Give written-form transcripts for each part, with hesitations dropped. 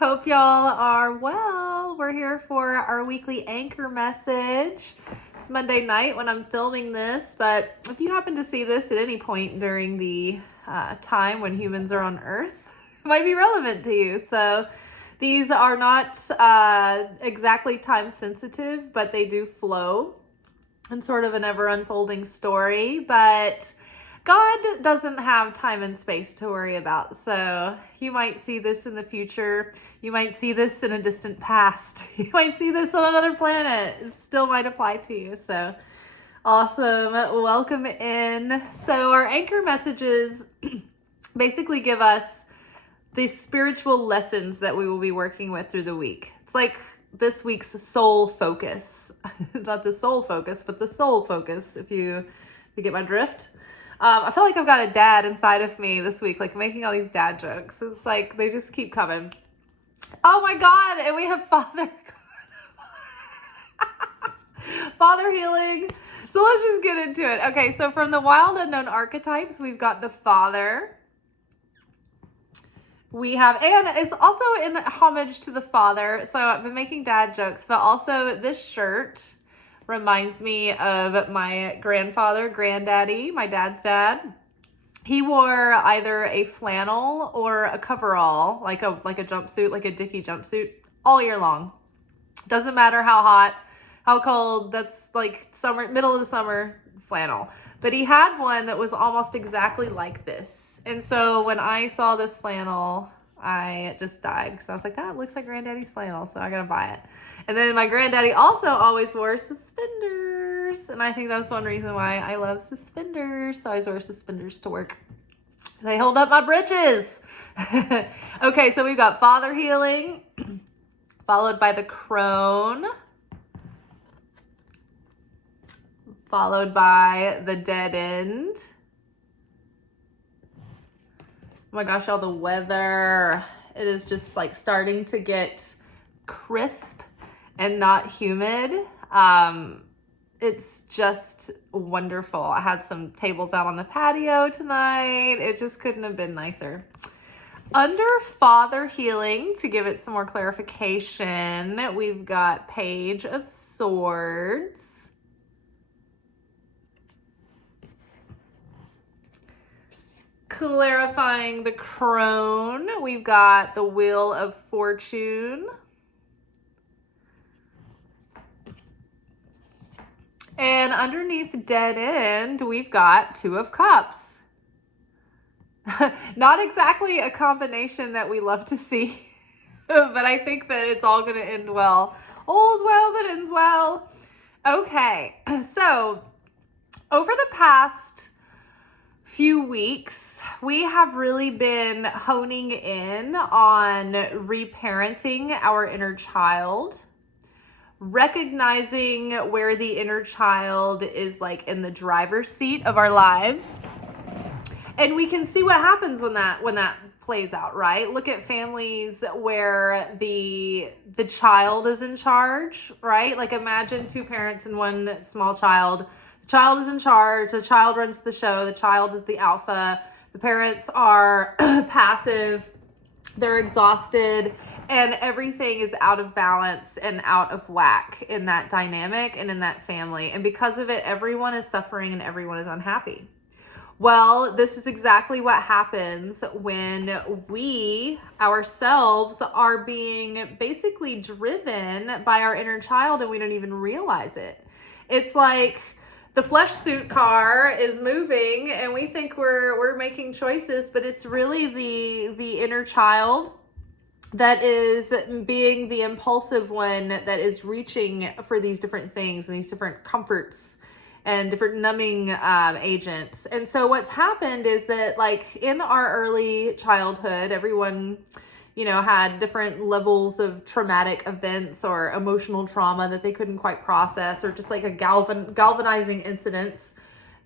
Hope y'all are well. We're here for our weekly anchor message. It's Monday night when I'm filming this, but if you happen to see this at any point during the time when humans are on Earth, it might be relevant to you. So these are not exactly time sensitive, but they do flow in sort of an ever unfolding story. But God doesn't have time and space to worry about. So you might see this in the future. You might see this in a distant past. You might see this on another planet. It still might apply to you. So awesome. Welcome in. So our anchor messages basically give us the spiritual lessons that we will be working with through the week. It's like this week's soul focus. Not the soul focus, but the soul focus, if you get my drift. I feel like I've got a dad inside of me this week, like making all these dad jokes. It's like they just keep coming. Oh my God. And we have father healing. So let's just get into it. Okay. So from the wild unknown archetypes, we've got the father. We have, and it's also in homage to the father. So I've been making dad jokes, but also this shirt reminds me of my granddaddy, my dad's dad. He wore either a flannel or a coverall, like a jumpsuit, like a Dickie jumpsuit, all year long. Doesn't matter how hot, how cold. That's like summer, middle of the summer flannel. But he had one that was almost exactly like this. And so when I saw this flannel, I just died because I was like, that looks like granddaddy's flannel, so I gotta buy it. And then my granddaddy also always wore suspenders, and I think that's one reason why I love suspenders. So I always wear suspenders to work. They hold up my britches. Okay, so we've got father healing, followed by the crone, followed by the dead end. Oh my gosh, all the weather. It is just like starting to get crisp and not humid. It's just wonderful. I had some tables out on the patio tonight. It just couldn't have been nicer. Under father healing, to give it some more clarification, we've got Page of Swords. Clarifying the crone, we've got the Wheel of Fortune. And underneath dead end, we've got Two of Cups. Not exactly a combination that we love to see, but I think that it's all going to end well. All's well that ends well. Okay, so over the past few weeks, we have really been honing in on reparenting our inner child, recognizing where the inner child is like in the driver's seat of our lives. And we can see what happens when that plays out, right? Look at families where the child is in charge, right? Like imagine two parents and one small child. The child is in charge, the child runs the show, the child is the alpha, the parents are passive, they're exhausted, and everything is out of balance and out of whack in that dynamic and in that family. And because of it, everyone is suffering and everyone is unhappy. Well, this is exactly what happens when we ourselves are being basically driven by our inner child and we don't even realize it. It's like the flesh suit car is moving and we think we're making choices, but it's really the inner child that is being the impulsive one that is reaching for these different things and these different comforts and different numbing agents. And so what's happened is that like in our early childhood, everyone, had different levels of traumatic events or emotional trauma that they couldn't quite process, or just like a galvanizing incidents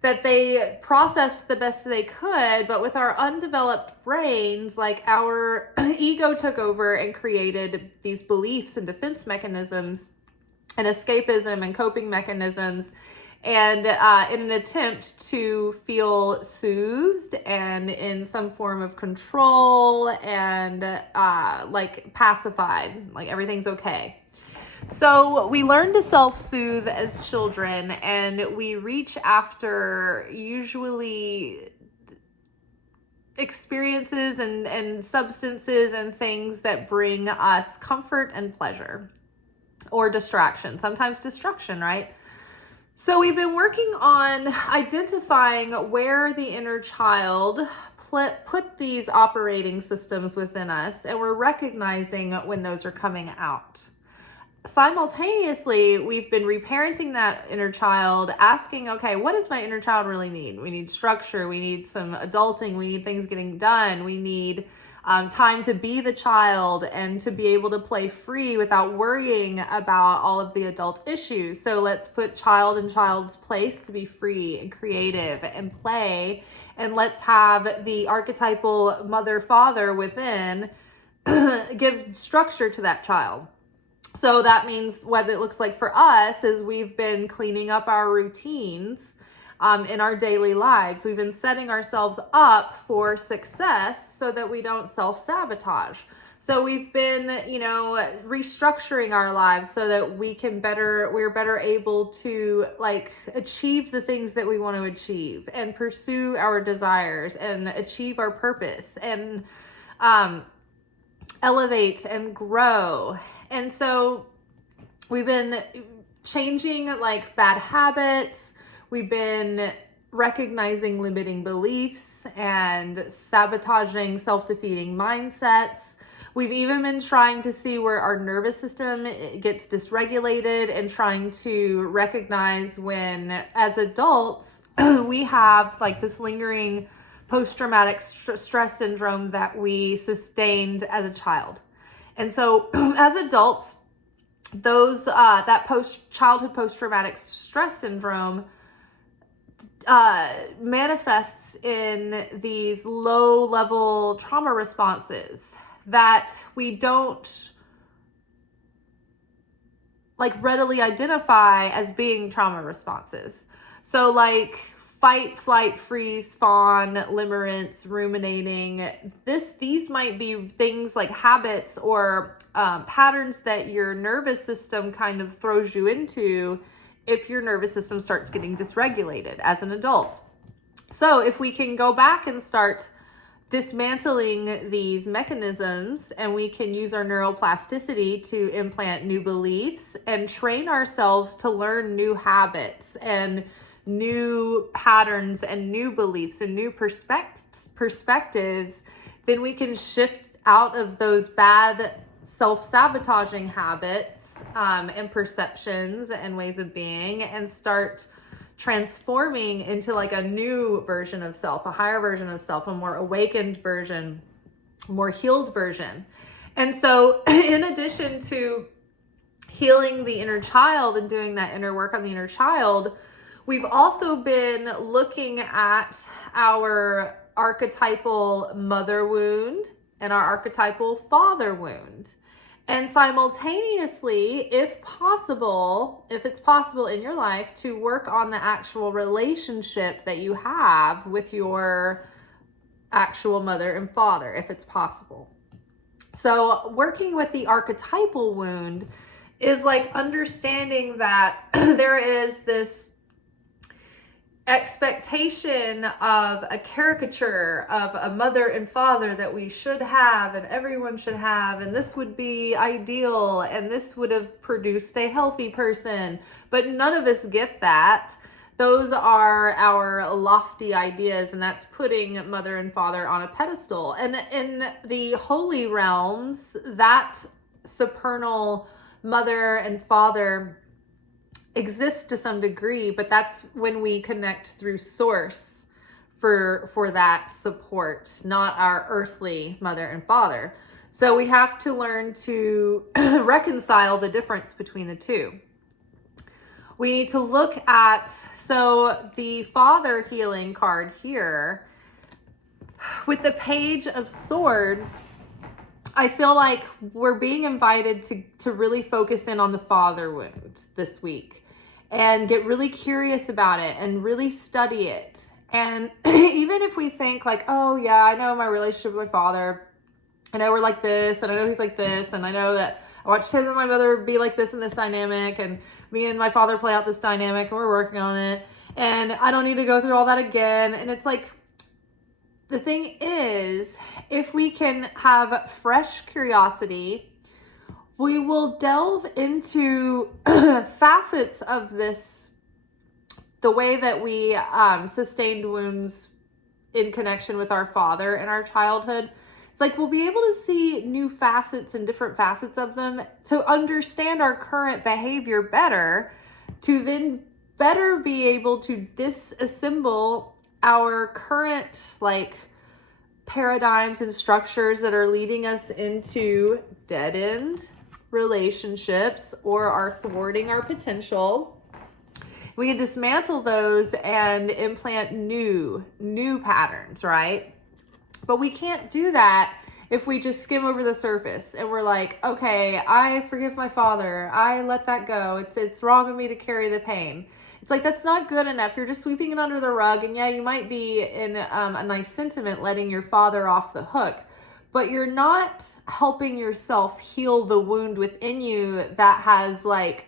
that they processed the best they could. But with our undeveloped brains, like our ego took over and created these beliefs and defense mechanisms and escapism and coping mechanisms. And in an attempt to feel soothed and in some form of control and like pacified, like everything's okay. So we learn to self-soothe as children, and we reach after usually experiences and substances and things that bring us comfort and pleasure, or distraction, sometimes destruction, right? So we've been working on identifying where the inner child put these operating systems within us, and we're recognizing when those are coming out. Simultaneously, we've been reparenting that inner child, asking, okay, what does my inner child really need? We need structure. We need some adulting. We need things getting done. We need time to be the child and to be able to play free without worrying about all of the adult issues. So let's put child in child's place to be free and creative and play. And let's have the archetypal mother-father within give structure to that child. So that means what it looks like for us is we've been cleaning up our routines in our daily lives. We've been setting ourselves up for success so that we don't self-sabotage. So we've been, restructuring our lives so that we're better able to like achieve the things that we want to achieve and pursue our desires and achieve our purpose and elevate and grow. And so we've been changing like bad habits. We've been recognizing limiting beliefs and sabotaging self-defeating mindsets. We've even been trying to see where our nervous system gets dysregulated and trying to recognize when, as adults, we have like this lingering post-traumatic stress syndrome that we sustained as a child. And so as adults, those that childhood post-traumatic stress syndrome manifests in these low-level trauma responses that we don't like readily identify as being trauma responses. So like fight, flight, freeze, fawn, limerence, ruminating. These might be things like habits or patterns that your nervous system kind of throws you into if your nervous system starts getting dysregulated as an adult. So if we can go back and start dismantling these mechanisms, and we can use our neuroplasticity to implant new beliefs and train ourselves to learn new habits and new patterns and new beliefs and new perspectives, then we can shift out of those bad self-sabotaging habits and perceptions and ways of being and start transforming into like a new version of self, a higher version of self, a more awakened version, more healed version. And so in addition to healing the inner child and doing that inner work on the inner child, we've also been looking at our archetypal mother wound and our archetypal father wound. And simultaneously, if it's possible in your life, to work on the actual relationship that you have with your actual mother and father, if it's possible. So working with the archetypal wound is like understanding that there is this expectation of a caricature of a mother and father that we should have and everyone should have, and this would be ideal and this would have produced a healthy person, but none of us get that. Those are our lofty ideas, and that's putting mother and father on a pedestal. And in the holy realms, that supernal mother and father exists to some degree, but that's when we connect through source for that support, not our earthly mother and father. So we have to learn to reconcile the difference between the two. We need to look at, so the father healing card here with the Page of Swords, I feel like we're being invited to really focus in on the father wound this week and get really curious about it and really study it. And even if we think like, oh yeah, I know my relationship with my father, I know we're like this, and I know he's like this, and I know that I watched him and my mother be like this in this dynamic, and me and my father play out this dynamic, and we're working on it, and I don't need to go through all that again. And it's like, the thing is, if we can have fresh curiosity, we will delve into facets of this, the way that we sustained wounds in connection with our father in our childhood. It's like we'll be able to see new facets and different facets of them to understand our current behavior better, to then better be able to disassemble our current like paradigms and structures that are leading us into dead-end relationships or are thwarting our potential. We can dismantle those and implant new patterns, right? But we can't do that if we just skim over the surface and we're like, okay, I forgive my father, I let that go, it's wrong of me to carry the pain. It's like, that's not good enough. You're just sweeping it under the rug, and yeah, you might be in a nice sentiment letting your father off the hook, but you're not helping yourself heal the wound within you that has like,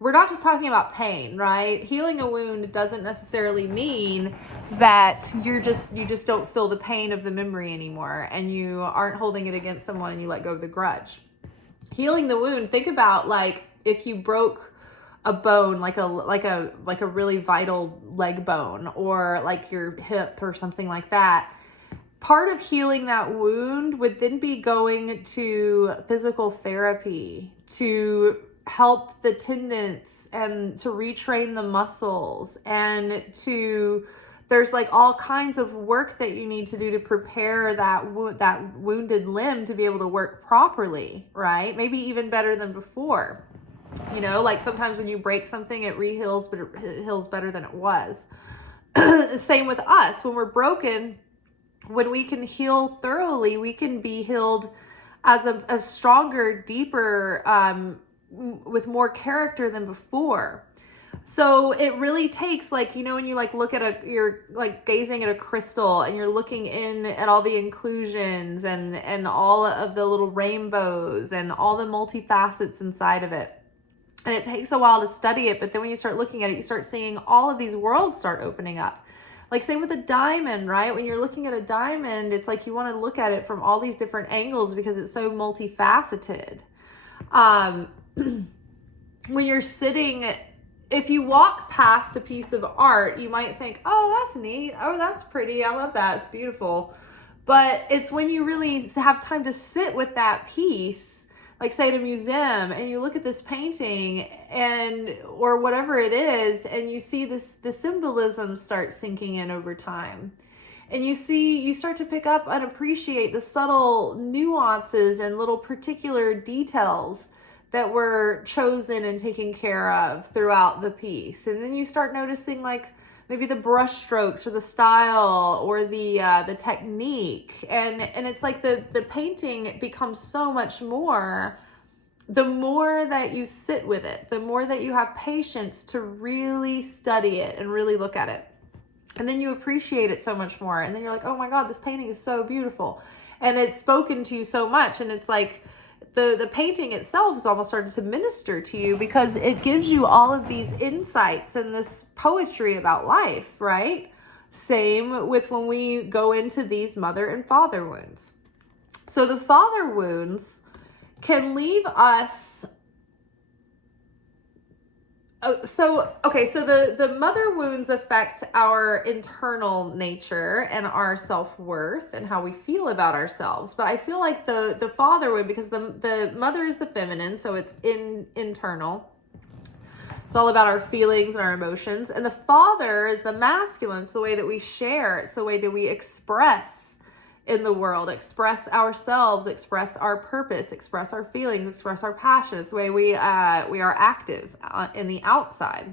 we're not just talking about pain, right? Healing a wound doesn't necessarily mean that you just don't feel the pain of the memory anymore, and you aren't holding it against someone and you let go of the grudge. Healing the wound, think about like if you broke a bone, like a really vital leg bone, or like your hip or something like that. Part of healing that wound would then be going to physical therapy to help the tendons and to retrain the muscles, and there's like all kinds of work that you need to do to prepare that wounded limb to be able to work properly, right? Maybe even better than before. You know, like sometimes when you break something, it re-heals, but it heals better than it was. Same with us. When we're broken, when we can heal thoroughly, we can be healed as a stronger, deeper, with more character than before. So it really takes, like, you know, when you like look at you're like gazing at a crystal and you're looking in at all the inclusions and all of the little rainbows and all the multifacets inside of it. And it takes a while to study it, but then when you start looking at it, you start seeing all of these worlds start opening up. Like same with a diamond, right? When you're looking at a diamond, it's like you want to look at it from all these different angles because it's so multifaceted. When you're sitting, if you walk past a piece of art, you might think, oh, that's neat. Oh, that's pretty. I love that. It's beautiful. But it's when you really have time to sit with that piece, like say at a museum, and you look at this painting or whatever it is, and you see the symbolism start sinking in over time. And you start to pick up and appreciate the subtle nuances and little particular details that were chosen and taken care of throughout the piece. And then you start noticing like maybe the brush strokes or the style or the technique. And it's like the painting becomes so much more the more that you sit with it, the more that you have patience to really study it and really look at it. And then you appreciate it so much more. And then you're like, oh my God, this painting is so beautiful. And it's spoken to you so much. And it's like, the painting itself is almost starting to minister to you because it gives you all of these insights and this poetry about life, right? Same with when we go into these mother and father wounds. So the father wounds can leave us. So the mother wounds affect our internal nature and our self-worth and how we feel about ourselves. But I feel like the father wound, because the mother is the feminine, so it's internal. It's all about our feelings and our emotions. And the father is the masculine. It's the way that we share. It's the way that we express in the world, express ourselves, express our purpose, express our feelings, express our passion. It's the way we are active in the outside.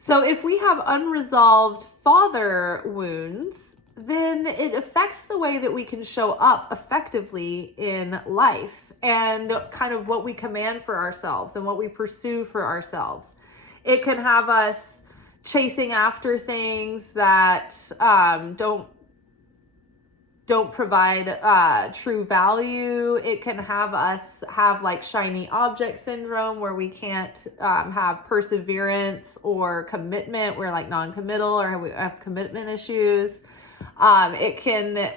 So if we have unresolved father wounds, then it affects the way that we can show up effectively in life and kind of what we command for ourselves and what we pursue for ourselves. It can have us chasing after things that don't provide true value. It can have us have like shiny object syndrome, where we can't have perseverance or commitment. We're like non-committal, or we have commitment issues. It can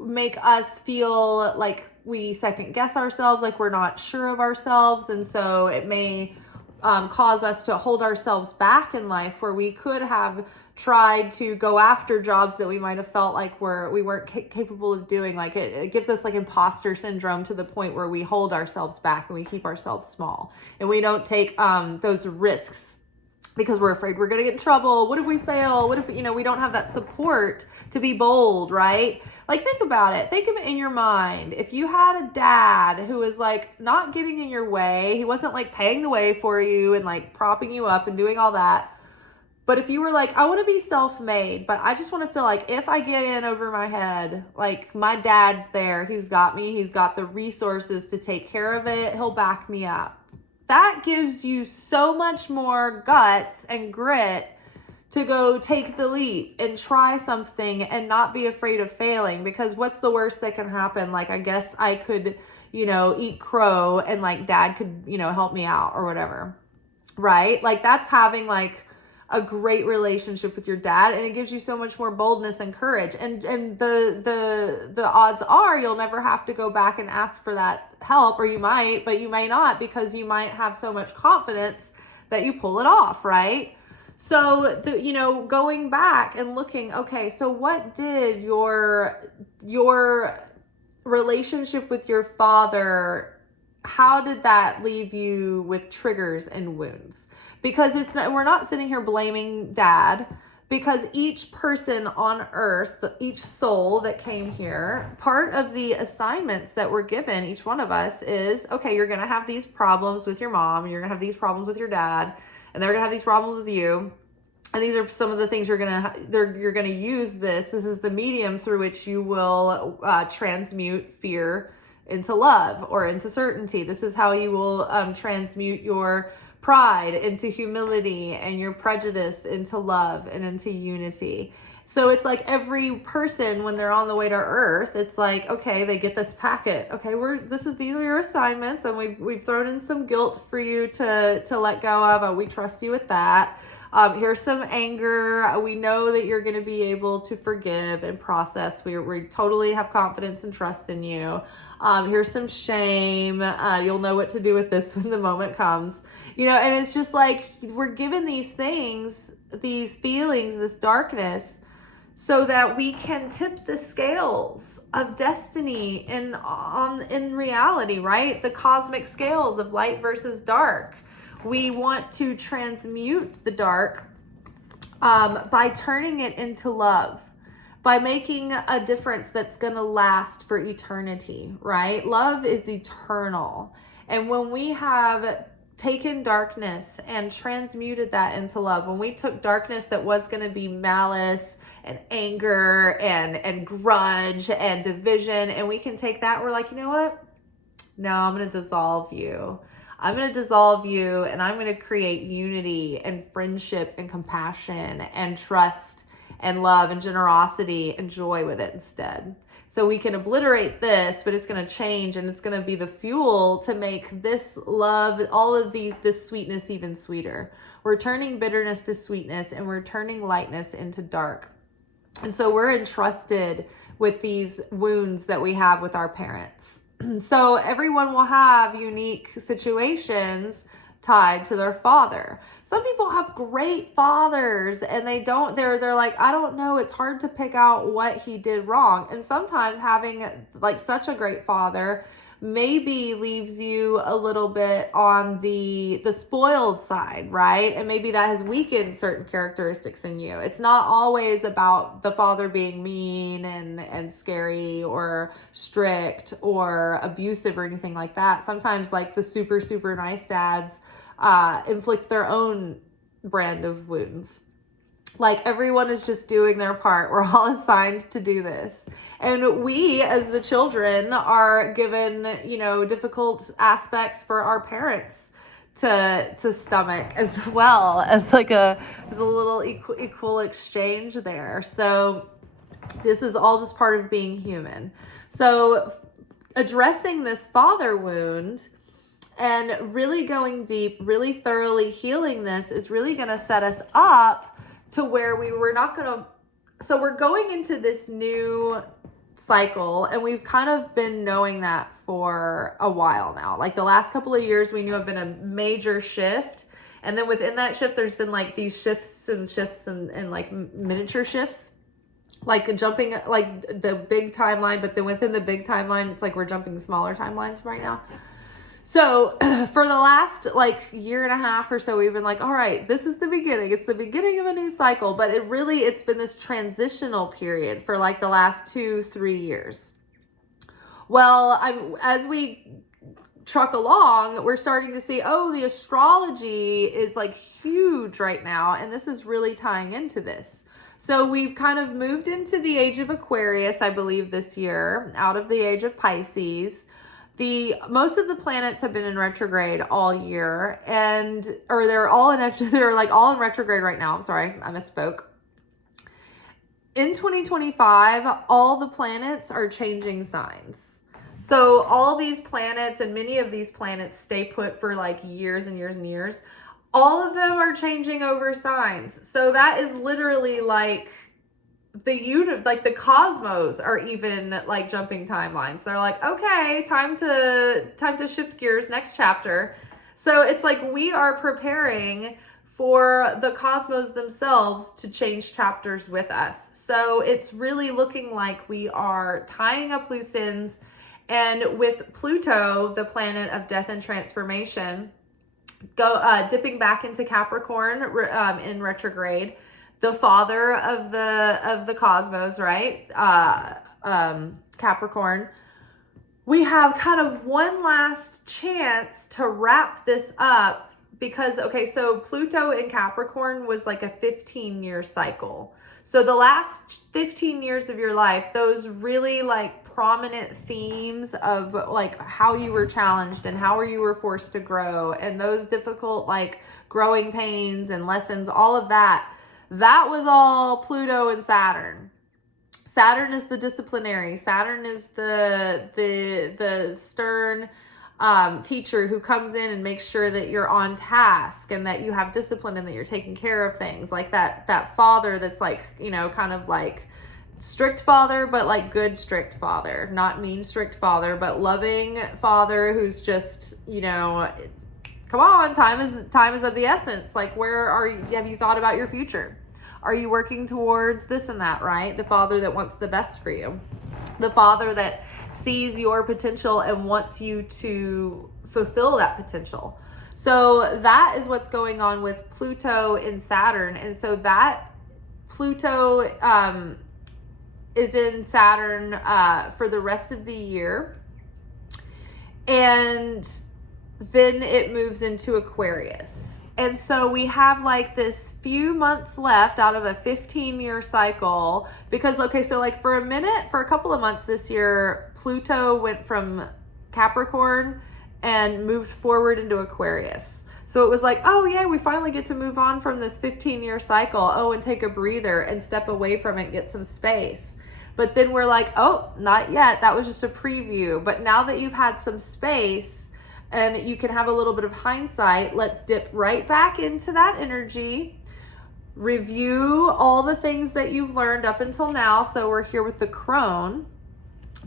make us feel like we second guess ourselves, like we're not sure of ourselves. And so it may cause us to hold ourselves back in life, where we could have tried to go after jobs that we might have felt like we weren't capable of doing. Like it gives us like imposter syndrome, to the point where we hold ourselves back and we keep ourselves small, and we don't take those risks because we're afraid we're going to get in trouble. What if we fail? What if, we don't have that support to be bold, right? Like, think about it. Think of it in your mind. If you had a dad who was like not getting in your way, he wasn't like paying the way for you and like propping you up and doing all that. But if you were like, I want to be self-made, but I just want to feel like if I get in over my head, like my dad's there, he's got me, he's got the resources to take care of it, he'll back me up. That gives you so much more guts and grit to go take the leap and try something and not be afraid of failing. Because what's the worst that can happen? Like, I guess I could, eat crow and like dad could, help me out or whatever. Right? Like, that's having like a great relationship with your dad, and it gives you so much more boldness and courage. And the odds are you'll never have to go back and ask for that help, or you might, but you may not, because you might have so much confidence that you pull it off, right? So going back and looking, okay, so what did your relationship with your father, how did that leave you with triggers and wounds? Because we're not sitting here blaming dad, because each person on earth, each soul that came here, part of the assignments that we're given, each one of us, is, okay, you're going to have these problems with your mom, you're going to have these problems with your dad, and they're going to have these problems with you. And these are some of the things you're going to use this is the medium through which you will transmute fear into love or into certainty. This is how you will transmute your pride into humility, and your prejudice into love and into unity. So it's like every person, when they're on the way to earth, it's like, okay, they get this packet. Okay, these are your assignments, and we've thrown in some guilt for you to let go of. We trust you with that. Here's some anger. We know that you're going to be able to forgive and process. We totally have confidence and trust in you. Here's some shame. You'll know what to do with this when the moment comes. And it's just like we're given these things, these feelings, this darkness, so that we can tip the scales of destiny in reality, right? The cosmic scales of light versus dark. We want to transmute the dark by turning it into love, by making a difference that's going to last for eternity, right? Love is eternal. And when we have taken darkness and transmuted that into love, when we took darkness that was going to be malice and anger and grudge and division, and we can take that, we're like, you know what? No, I'm going to dissolve you. I'm going to dissolve you, and I'm going to create unity and friendship and compassion and trust and love and generosity and joy with it instead. So we can obliterate this, but it's going to change, and it's going to be the fuel to make this love, all of this sweetness even sweeter. We're turning bitterness to sweetness, and we're turning lightness into dark. And so we're entrusted with these wounds that we have with our parents. So everyone will have unique situations tied to their father. Some people have great fathers, and they're like, I don't know, it's hard to pick out what he did wrong. And sometimes having like such a great father maybe leaves you a little bit on the spoiled side, right? And maybe that has weakened certain characteristics in you. It's not always about the father being mean and scary or strict or abusive or anything like that. Sometimes like the super, super nice dads inflict their own brand of wounds. Like everyone is just doing their part. We're all assigned to do this. And we as the children are given, difficult aspects for our parents to stomach, as well as like a little equal exchange there. So this is all just part of being human. So addressing this father wound and really going deep, really thoroughly healing this is really going to set us up to where we're not going to. So we're going into this new cycle, and we've kind of been knowing that for a while now. Like the last couple of years, we knew have been a major shift. And then within that shift, there's been like these shifts and like miniature shifts, like jumping like the big timeline. But then within the big timeline, it's like we're jumping smaller timelines right now. So for the last like year and a half or so, we've been like, all right, this is the beginning. It's the beginning of a new cycle. But it's been this transitional period for like the last 2-3 years. Well, as we truck along, we're starting to see, the astrology is like huge right now. And this is really tying into this. So we've kind of moved into the age of Aquarius, I believe, this year, out of the age of Pisces. Most of the planets have been in retrograde all year, they're all in retrograde right now. I'm sorry, I misspoke. In 2025, all the planets are changing signs. So all these planets, and many of these planets stay put for like years and years and years. All of them are changing over signs. So that is literally like the cosmos are even like jumping timelines. They're like, okay, time to shift gears, next chapter. So it's like we are preparing for the cosmos themselves to change chapters with us. So it's really looking like we are tying up loose ends. And with Pluto, the planet of death and transformation, dipping back into Capricorn in retrograde, the father of the cosmos, right? Capricorn. We have kind of one last chance to wrap this up because, so Pluto in Capricorn was like a 15-year cycle. So the last 15 years of your life, those really like prominent themes of like how you were challenged and how you were forced to grow, and those difficult like growing pains and lessons, all of that was all Pluto and Saturn. Saturn is the disciplinary. Saturn is the stern teacher who comes in and makes sure that you're on task and that you have discipline and that you're taking care of things. Like that father that's like, kind of like strict father, but like good strict father, not mean strict father, but loving father who's just, come on, time is of the essence. Like, where are you? Have you thought about your future? Are you working towards this and that, right? The father that wants the best for you. The father that sees your potential and wants you to fulfill that potential. So that is what's going on with Pluto and Saturn. And so that Pluto is in Saturn for the rest of the year. And then it moves into Aquarius. And so we have like this few months left out of a 15-year cycle because, so like for a couple of months this year, Pluto went from Capricorn and moved forward into Aquarius. So it was like, oh yeah, we finally get to move on from this 15-year cycle. And take a breather and step away from it, get some space. But then we're like, oh, not yet. That was just a preview. But now that you've had some space, and you can have a little bit of hindsight, let's dip right back into that energy, review all the things that you've learned up until now. So we're here with the Crone,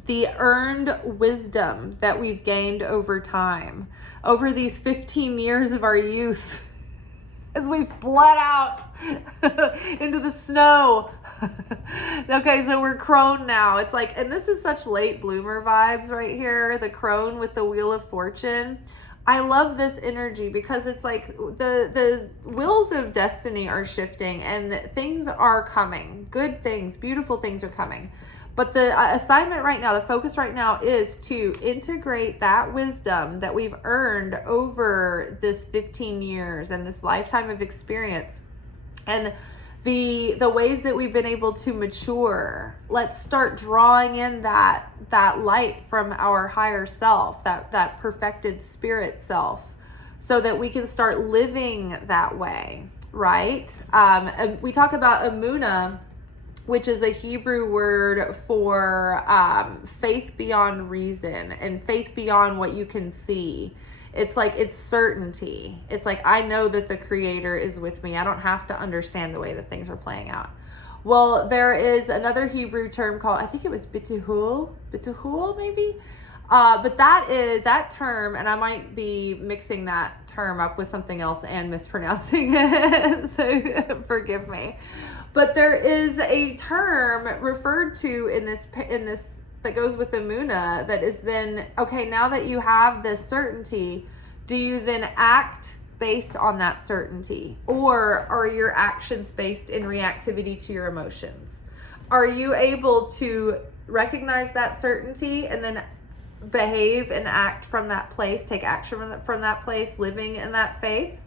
the earned wisdom that we've gained over time, over these 15 years of our youth, as we've bled out into the snow. Okay, so we're Crone now. It's like, and this is such late bloomer vibes right here. The Crone with the Wheel of Fortune. I love this energy because it's like the wheels of destiny are shifting and things are coming. Good things, beautiful things are coming. But the assignment right now, the focus right now is to integrate that wisdom that we've earned over this 15 years and this lifetime of experience. And the ways that we've been able to mature. Let's start drawing in that light from our higher self, that perfected spirit self, so that we can start living that way, right? And we talk about emunah, which is a Hebrew word for faith beyond reason and faith beyond what you can see. It's like, it's certainty. It's like, I know that the Creator is with me. I don't have to understand the way that things are playing out. Well, there is another Hebrew term called, I think it was bituhul maybe? But that term, and I might be mixing that term up with something else and mispronouncing it, so forgive me. But there is a term referred to in this that goes with emunah that is then, okay, now that you have this certainty, do you then act based on that certainty? Or are your actions based in reactivity to your emotions? Are you able to recognize that certainty and then behave and act from that place, take action from that place, living in that faith?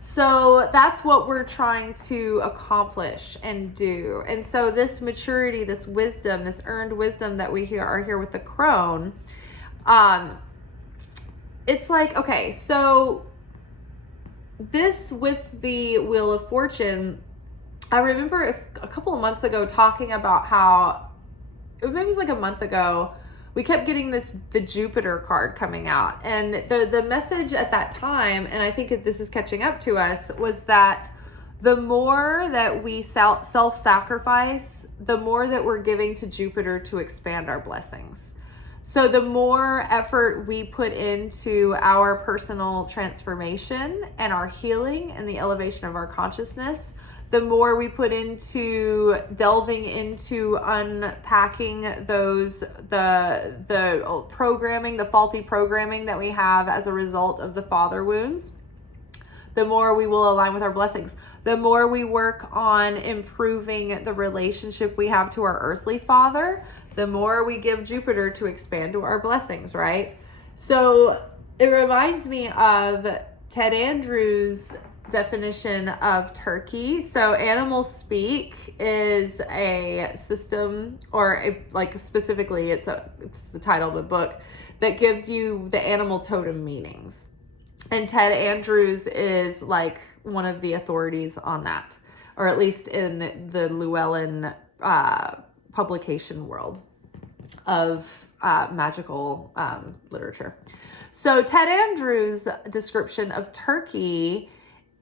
So that's what we're trying to accomplish and do. And so this maturity, this wisdom, this earned wisdom that we are here with the Crone, it's like, okay, so this with the Wheel of Fortune, I remember a couple of months ago talking about how, maybe it was like a month ago, we kept getting the Jupiter card coming out. And the message at that time, and I think this is catching up to us, was that the more that we self-sacrifice, the more that we're giving to Jupiter to expand our blessings. So the more effort we put into our personal transformation and our healing and the elevation of our consciousness, the more we put into delving into unpacking the programming, the faulty programming that we have as a result of the father wounds, the more we will align with our blessings. The more we work on improving the relationship we have to our earthly father, the more we give Jupiter to expand to our blessings, right? So it reminds me of Ted Andrews' definition of turkey. So animal speak is a system, or specifically it's the title of the book that gives you the animal totem meanings. And Ted Andrews is like one of the authorities on that, or at least in the Llewellyn publication world of magical literature. So Ted Andrews' description of turkey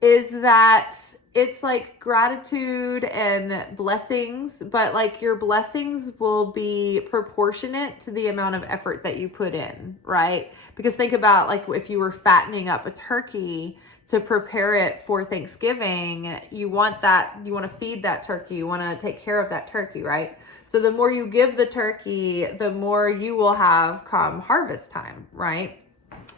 is that it's like gratitude and blessings, but like your blessings will be proportionate to the amount of effort that you put in, right? Because think about like if you were fattening up a turkey to prepare it for Thanksgiving, you want to feed that turkey, you want to take care of that turkey, right? So the more you give the turkey, the more you will have come harvest time, right?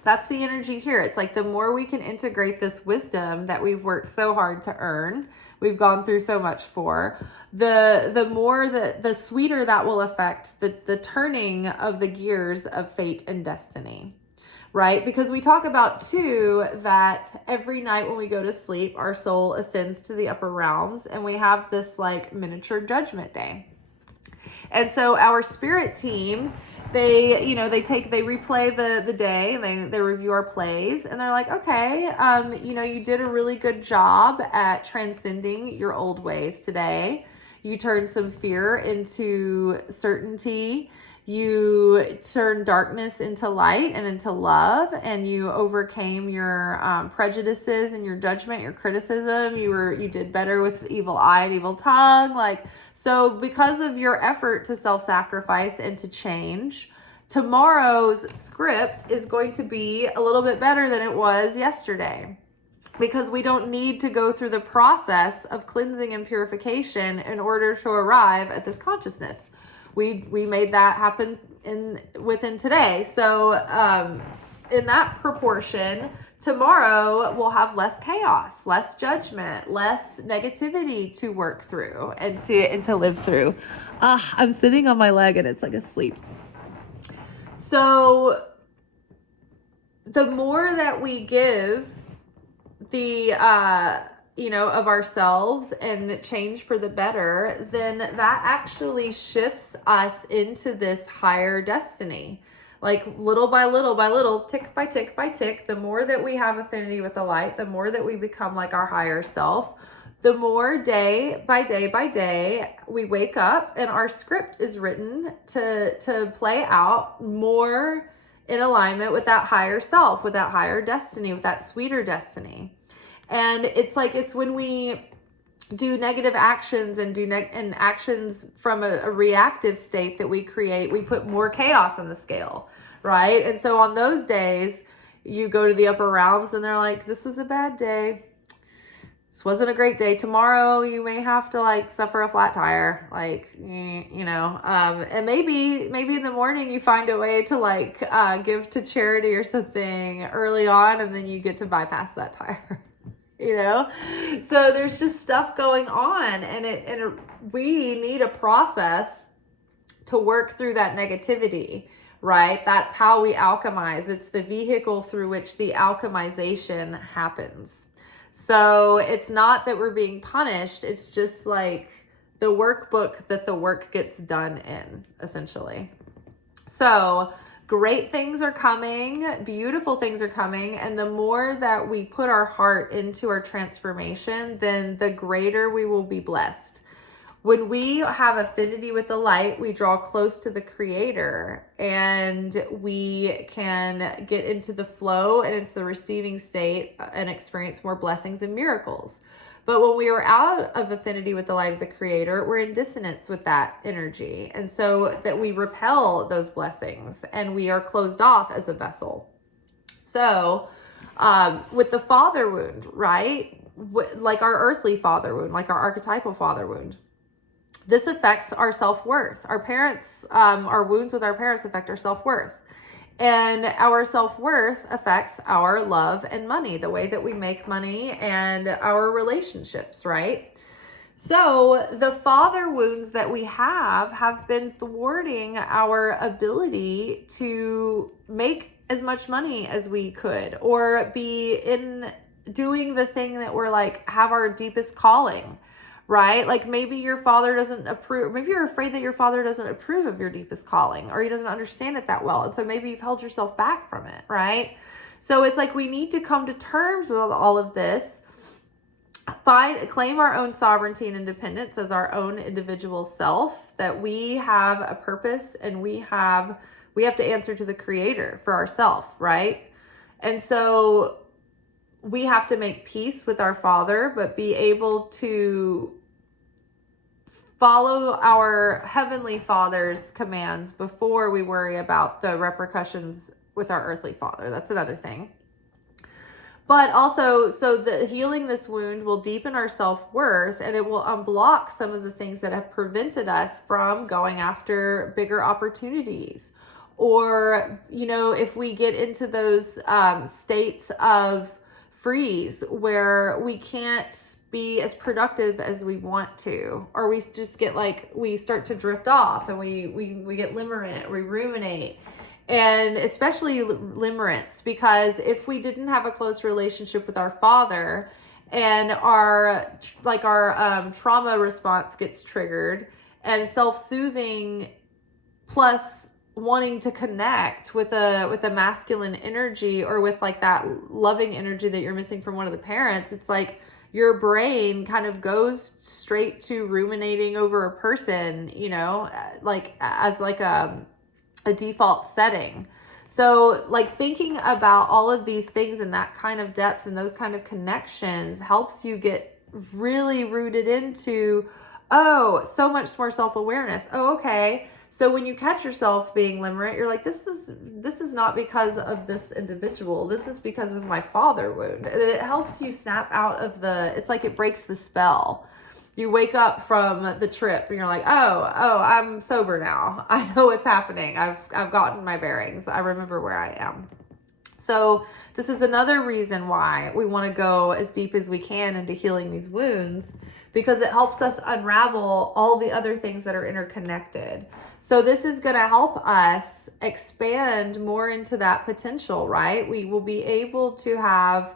That's the energy here. It's like the more we can integrate this wisdom that we've worked so hard to earn, we've gone through so much for, the more the sweeter that will affect the turning of the gears of fate and destiny, right? Because we talk about too that every night when we go to sleep, our soul ascends to the upper realms and we have this like miniature judgment day. And so our spirit team, they replay the day and they review our plays and they're like, okay, you did a really good job at transcending your old ways today. You turned some fear into certainty. You turned darkness into light and into love, and you overcame your prejudices and your judgment, your criticism. You did better with evil eye and evil tongue. So because of your effort to self-sacrifice and to change, tomorrow's script is going to be a little bit better than it was yesterday. Because we don't need to go through the process of cleansing and purification in order to arrive at this consciousness. We made that happen within today. So in that proportion, tomorrow we'll have less chaos, less judgment, less negativity to work through and to live through. I'm sitting on my leg and it's like asleep. So the more that we give of ourselves and change for the better, then that actually shifts us into this higher destiny. Like little by little by little, tick by tick by tick, the more that we have affinity with the light, the more that we become like our higher self, the more day by day by day we wake up and our script is written to play out more in alignment with that higher self, with that higher destiny, with that sweeter destiny. And it's like, it's when we do negative actions and and actions from a reactive state that we create, we put more chaos in the scale, right? And so on those days, you go to the upper realms and they're like, this was a bad day. This wasn't a great day. Tomorrow you may have to like suffer a flat tire, like, you know, and maybe in the morning you find a way to like give to charity or something early on, and then you get to bypass that tire. You know, so there's just stuff going on, and we need a process to work through that negativity, right? That's how we alchemize. It's the vehicle through which the alchemization happens. So it's not that we're being punished. It's just like the workbook that the work gets done in, essentially. So great things are coming, beautiful things are coming, and the more that we put our heart into our transformation, then the greater we will be blessed. When we have affinity with the light, we draw close to the Creator, and we can get into the flow and into the receiving state and experience more blessings and miracles. But when we are out of affinity with the light of the Creator, we're in dissonance with that energy. And so that we repel those blessings and we are closed off as a vessel. So with the father wound, right? Like our earthly father wound, like our archetypal father wound, this affects our self-worth. Our parents, our wounds with our parents affect our self-worth. And our self-worth affects our love and money, the way that we make money and our relationships, right? So the father wounds that we have been thwarting our ability to make as much money as we could, or be in doing the thing that we're like, have our deepest calling, right? Like maybe your father doesn't approve, maybe you're afraid that your father doesn't approve of your deepest calling, or he doesn't understand it that well. And so maybe you've held yourself back from it, right? So it's like we need to come to terms with all of this, claim our own sovereignty and independence as our own individual self, that we have a purpose and we have to answer to the Creator for ourselves, right? And so we have to make peace with our Father, but be able to follow our Heavenly Father's commands before we worry about the repercussions with our earthly father. That's another thing. But also, so the healing this wound will deepen our self-worth, and it will unblock some of the things that have prevented us from going after bigger opportunities. Or, you know, if we get into those states of freeze where we can't be as productive as we want to, or we just get like, we start to drift off and we get limerent, we ruminate. And especially limerence, because if we didn't have a close relationship with our father and our trauma response gets triggered, and self-soothing plus wanting to connect with a masculine energy, or with like that loving energy that you're missing from one of the parents, it's like your brain kind of goes straight to ruminating over a person, you know, like as like a default setting. So like thinking about all of these things in that kind of depth and those kind of connections helps you get really rooted into, oh, so much more self-awareness. Oh, okay. So when you catch yourself being limerent, you're like, this is not because of this individual. This is because of my father wound. And it helps you snap out of it's like it breaks the spell. You wake up from the trip and you're like, oh, I'm sober now. I know what's happening. I've gotten my bearings. I remember where I am. So this is another reason why we want to go as deep as we can into healing these wounds, because it helps us unravel all the other things that are interconnected. So this is going to help us expand more into that potential, right? We will be able to have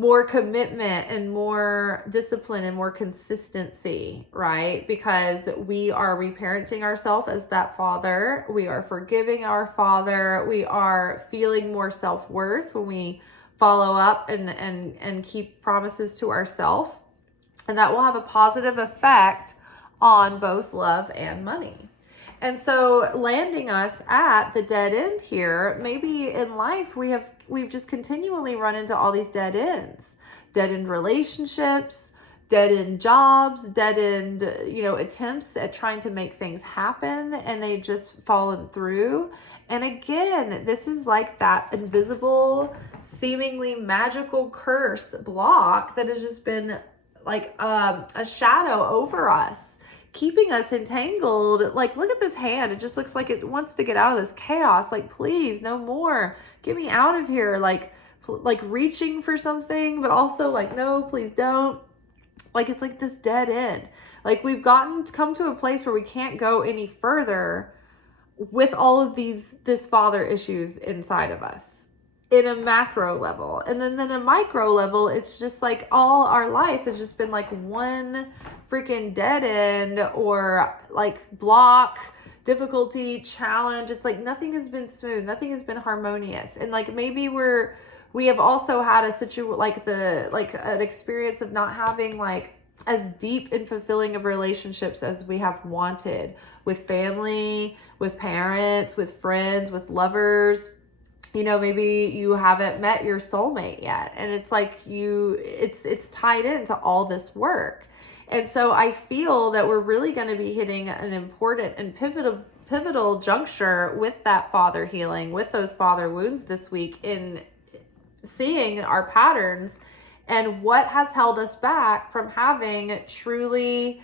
more commitment and more discipline and more consistency, right? Because we are reparenting ourselves as that father. We are forgiving our father. We are feeling more self-worth when we follow up and keep promises to ourselves. And that will have a positive effect on both love and money. And so landing us at the dead end here, maybe in life we've just continually run into all these dead ends. Dead end relationships, dead end jobs, dead end, attempts at trying to make things happen, and they've just fallen through. And again, this is like that invisible, seemingly magical curse block that has just been like a shadow over us, keeping us entangled. Like, look at this hand. It just looks like it wants to get out of this chaos. Like, please, no more. Get me out of here. Like reaching for something, but also like, no, please don't. Like, it's like this dead end. Like, we've come to a place where we can't go any further with all of this father issues inside of us in a macro level. And then a micro level, it's just like all our life has just been like one freaking dead end or like block, difficulty, challenge. It's like nothing has been smooth, nothing has been harmonious. And like maybe we have also had a an experience of not having like as deep and fulfilling of relationships as we have wanted, with family, with parents, with friends, with lovers. Maybe you haven't met your soulmate yet, and it's like it's tied into all this work. And so I feel that we're really going to be hitting an important and pivotal juncture with that father healing, with those father wounds this week, in seeing our patterns and what has held us back from having truly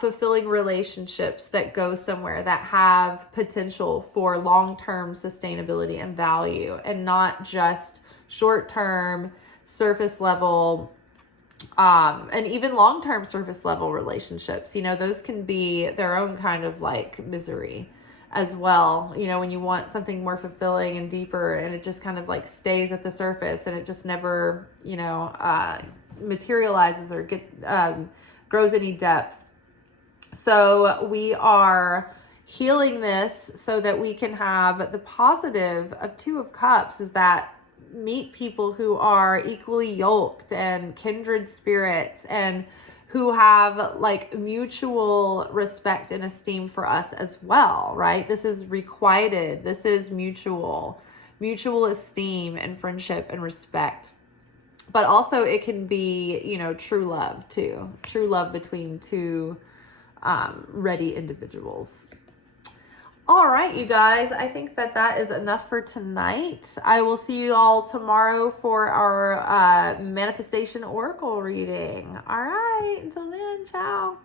fulfilling relationships that go somewhere, that have potential for long-term sustainability and value, and not just short-term surface level and even long-term surface level relationships. Those can be their own kind of like misery as well. When you want something more fulfilling and deeper, and it just kind of like stays at the surface and it just never, materializes or grows any depth. So we are healing this so that we can have the positive of Two of Cups, is that meet people who are equally yoked and kindred spirits, and who have like mutual respect and esteem for us as well, right? This is requited. This is mutual esteem and friendship and respect. But also it can be, true love too. True love between two ready individuals. All right, you guys, I think that is enough for tonight. I will see you all tomorrow for our manifestation oracle reading. All right, until then, ciao.